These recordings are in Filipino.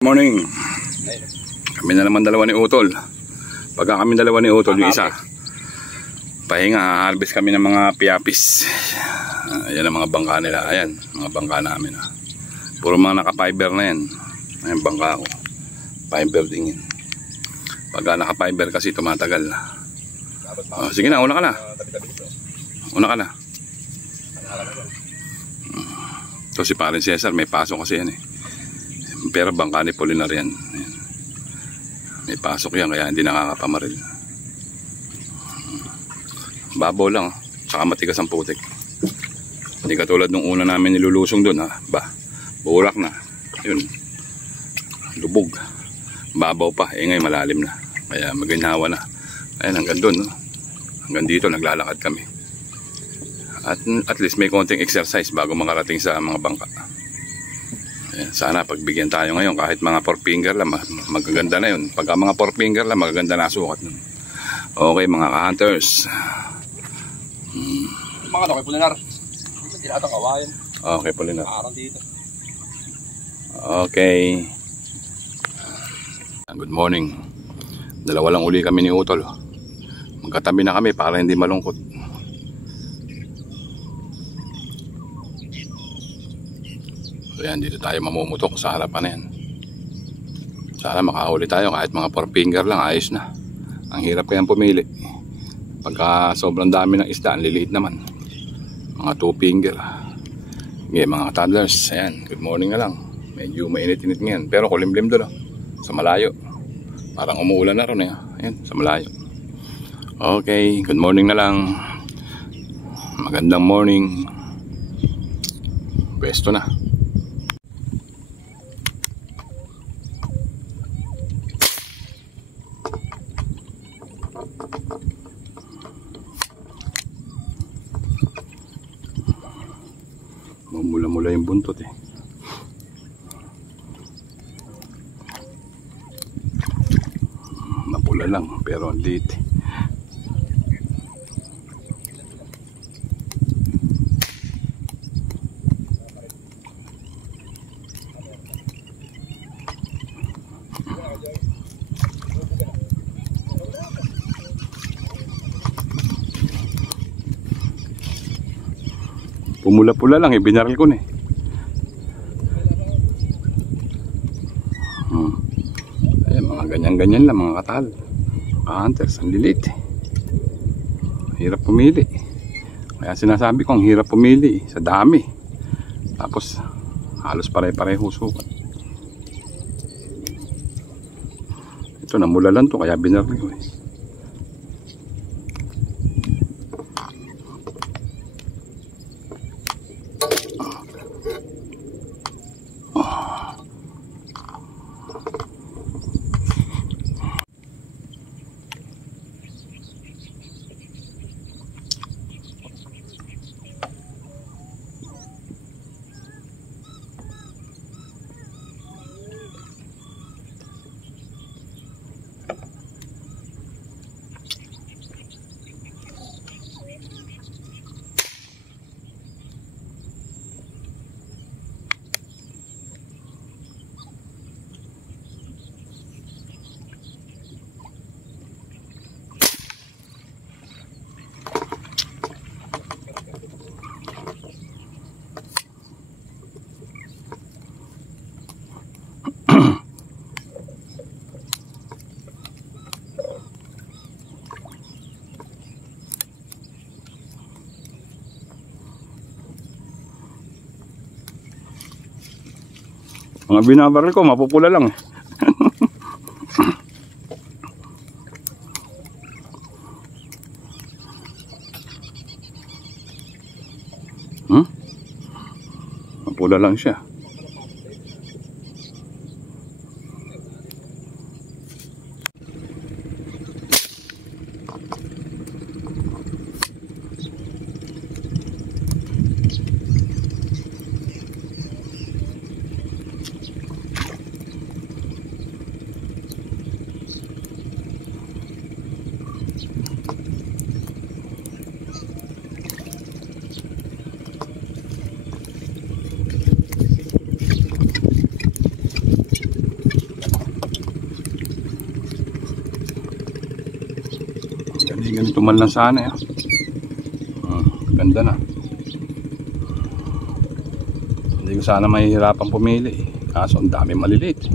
Morning. Kami na naman dalawa ni Utol. Pagka kami dalawa ni Utol, yung isa pahinga, harvest kami ng mga piapis. Ayan ang mga bangka nila. Ayan, mga bangka namin. Puro mga naka-fiber na yan. Ayan bangka ko. Fiber din yan. Pagka naka-fiber kasi tumatagal. Sige na, una ka na. Una ka na. Ito si Parin Cesar, may pasok kasi yan eh. Pero bangka ni Polinar yan. May pasok yan kaya hindi nakakapamaril. Babaw lang, saka matigas ang putik. Hindi katulad nung una namin nilulusong doon, burak na. Yun, lubog. Babaw pa, ngayon malalim na. Kaya maginhawa na. Ayan, hanggang doon, hanggang dito naglalakad kami. At least may konting exercise bago makarating sa mga bangka. Sana pagbigyan tayo ngayon kahit mga 4 finger lang, magaganda na yun. Pagka mga 4 finger lang, magaganda na sukat nun. Okay mga ka-hunters. Mga ano kay Polinar? Tinatang kawain. Okay Polinar. Arang dito. Okay. Good morning. Dalawa lang uli kami ni Utol. Magkatabi na kami para hindi malungkot. Ayan, dito tayo mamumutok sa harapan na yan. Sana makahuli tayo kahit mga 4 finger lang, ayos na. Ang hirap kayang pumili. Pagka sobrang dami ng isda, ang liliit naman. Mga 2 finger. Okay, mga toddlers, ayan, good morning na lang. Medyo mainit-init ngayon, pero kulimlim doon sa malayo. Parang umuulan na ron eh. Ayan, sa malayo. Okay, good morning na lang. Magandang morning. Pwesto na. Mula yung buntot eh. Mapula lang pero ang liit eh. Pumula-pula lang eh, binaril ko na eh. Ayan, mga ganyan-ganyan lang mga katal. Hunters, ang lilit eh. Hirap pumili. Kaya sinasabi ko, ang hirap pumili sa dami. Tapos halos pare-pareho sukat. Ito namula lang to kaya binaril ko eh. Mga binabaril ko, mapupula lang eh. Mapula lang siya. Hindi ganito man lang sana eh. Ganda na. Hindi ko sana mahihirapan pumili eh. Kaso ang dami maliliit.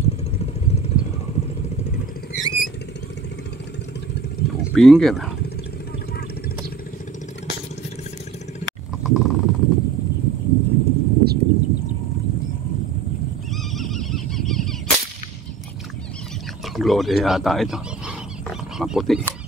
Two finger. Glory yata ito. Maputi.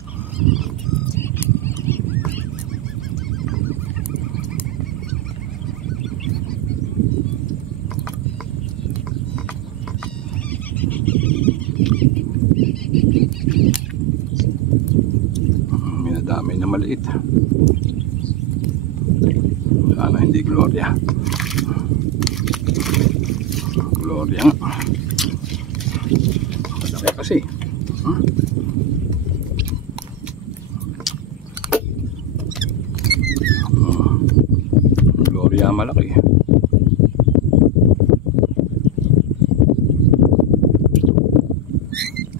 Minadami na maliit. Wala na, hindi Gloria. Gloria nga. Malaki kasi. Gloria malaki.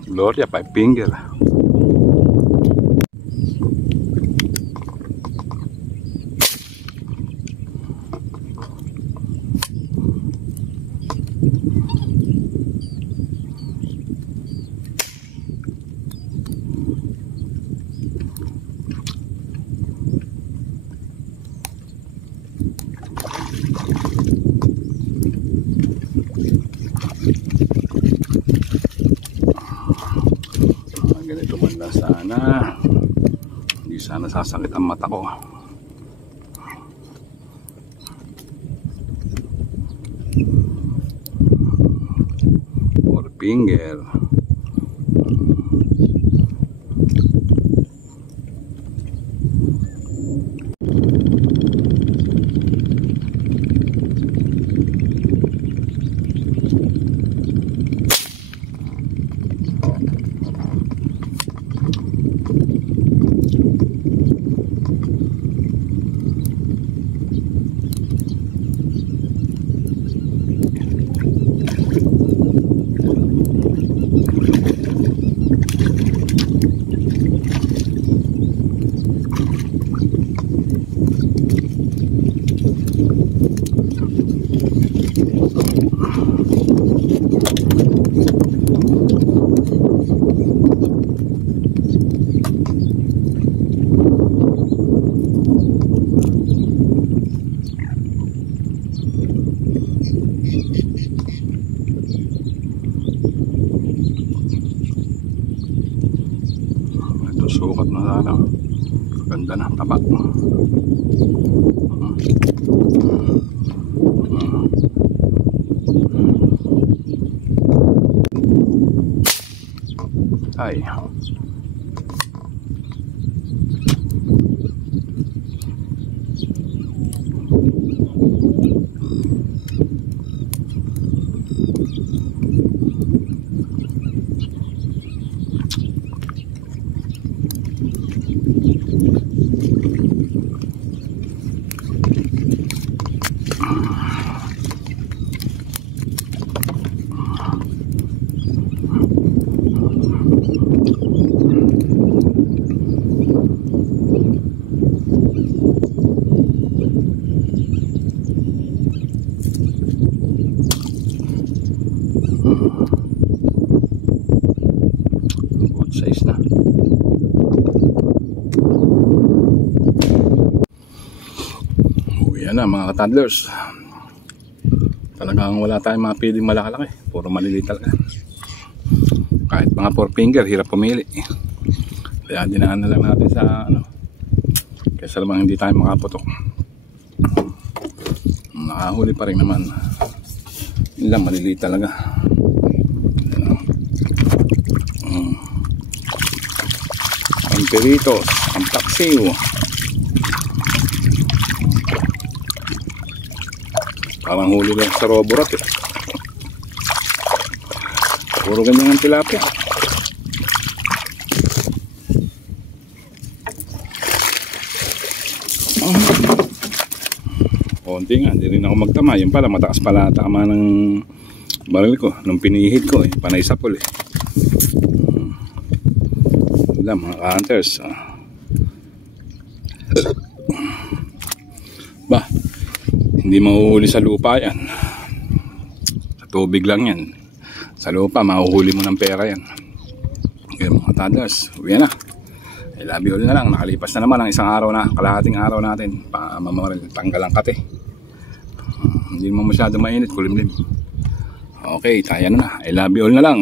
Gloria 5 finger. Ganito man lang sana. Hindi sana sasakit ang mata ko. Four finger. Sukat na sana. Ganda na, taba. Ay. Good size na. Uwi na mga ka-toddlers. Talagang wala tayong mga piling malaki-laki. Puro maliliit talaga. Kahit mga 4 finger, hirap pumili. Kaya dinaan na lang natin sa ano. Kaysa lamang hindi tayo makaputok. Nakahuli pa rin naman. Yun lang, maliliit talaga. Ang peritos, ang paksiw. Parang huli lang sa roborat eh. Puro ganyan ang tilapia. Konti nga, hindi rin ako magtama. Yung pala, mataas pala tama ng baril ko. Nung pinihit ko eh, panay sapol eh. Wala mga hunters. Ba, hindi mahuhuli sa lupa yan. Sa tubig lang yan. Sa lupa, mahuhuli mo ng pera yan. Okay mga tadas, uwi na. I love you all na lang. Nakalipas na naman ang isang araw na, kalahating araw natin. Tanggal ang kate. Hindi mo masyado mainit, kulimlim. Okay, tayo na. I love you all na lang.